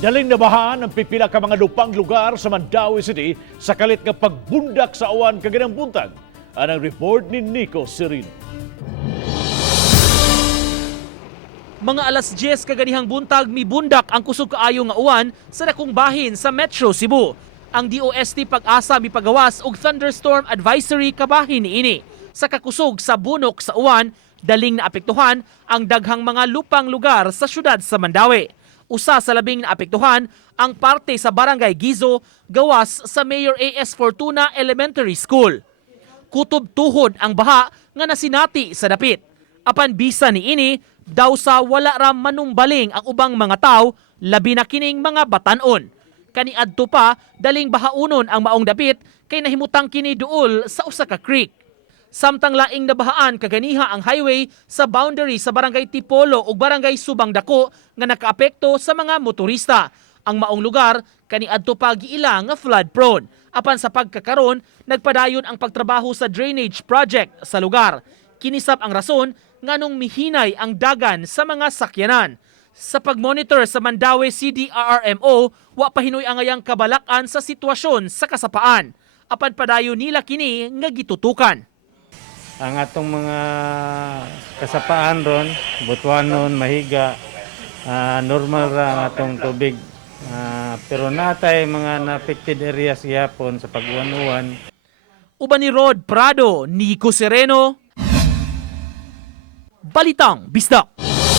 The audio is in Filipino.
Daling nabahaan ang pipila ka mga lupang lugar sa Mandaue City sa kalit nga pagbundak sa awan kaganang buntag. Anang report ni Nico Serino. Mga alas 10 kaganihang buntag mibundak ang kusog kaayo nga uwan sa dakong bahin sa Metro Cebu. Ang DOST pag-asa mipagawas og thunderstorm advisory kabahin niini. Sa kakusog sa bunok sa uwan, daling naapektuhan ang daghang mga lupang lugar sa syudad sa Mandaue. Usa sa labing naapektuhan ang parte sa Barangay Gizo gawas sa Mayor A.S. Fortuna Elementary School. Kutob tuhod ang baha nga nasinati sa dapit. Apan bisa niini daw sa wala ra manumbaling ang ubang mga tawo, labi na kining mga batan-on. Kaniadto pa daling bahaunon ang maong dapit kay nahimutang kini duol sa usa ka creek. Samtang laing nabahaan kaganiha ang highway sa boundary sa Barangay Tipolo ug Barangay Subang Dako nga nakaapekto sa mga motorista. Ang maong lugar kaniadto pa giila nga flood prone. Apan sa pagkakaron nagpadayon ang pagtrabaho sa drainage project sa lugar. Kinisap ang rason nganong mihinay ang dagan sa mga sakyanan. Sa pagmonitor sa Mandaue CDRRMO, wa pa hinoy angayang kabalakan sa sitwasyon sa kasapaan. Apan padayon nila kini nga gitutukan. Ang atong mga kasapaan ron, Butuanon, Mahiga, normal ra ang atong tubig. Pero natay mga na-affected areas gihapon sa pag-uwan-uwan. Uban ni Rod Prado, Nico Sereno, Balitang Bisdak.